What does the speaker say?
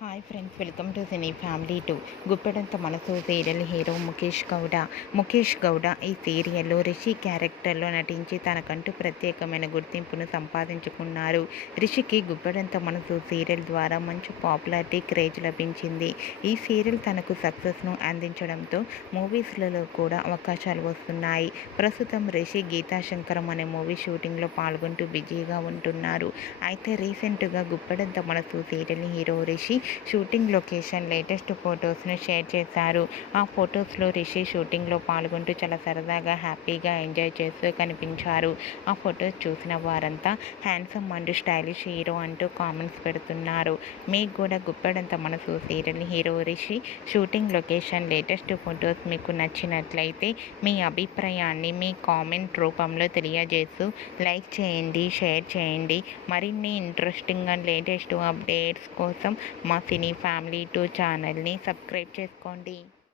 Hi friends, welcome to cine family two. Guppedantha Manasu serial hero Mukesh Gowda ఈ సీరియల్లో రిషి క్యారెక్టర్లో నటించి తనకంటూ ప్రత్యేకమైన గుర్తింపును సంపాదించుకున్నారు. రిషికి గుప్పెడంత మనసు సీరియల్ ద్వారా మంచి పాపులారిటీ, క్రేజ్ లభించింది. ఈ సీరియల్ తనకు సక్సెస్ను అందించడంతో మూవీస్లలో కూడా అవకాశాలు వస్తున్నాయి. ప్రస్తుతం రిషి గీతాశంకరం అనే మూవీ షూటింగ్లో పాల్గొంటూ బిజీగా ఉంటున్నారు. అయితే రీసెంట్గా Guppedantha Manasu serial hero Rishi shooting location latest ఫొటోస్ను షేర్ చేశారు. ఆ ఫొటోస్లో రిషి షూటింగ్లో పాల్గొంటూ చాలా సరదాగా, హ్యాపీగా ఎంజాయ్ చేస్తూ కనిపించారు. ఆ ఫొటోస్ చూసిన వారంతా హ్యాండ్సమ్ అండ్ స్టైలిష్ హీరో అంటూ కామెంట్స్ పెడుతున్నారు. మీకు కూడా Guppedantha Manasu serial hero Rishi shooting location latest photos మీకు నచ్చినట్లయితే మీ అభిప్రాయాన్ని మీ కామెంట్ రూపంలో తెలియజేస్తూ లైక్ చేయండి, షేర్ చేయండి. మరిన్ని ఇంట్రెస్టింగ్ అండ్ లేటెస్ట్ అప్డేట్స్ కోసం మా సినీ ఫ్యామిలీ 2 ఛానల్ని సబ్స్క్రైబ్ చేసుకోండి.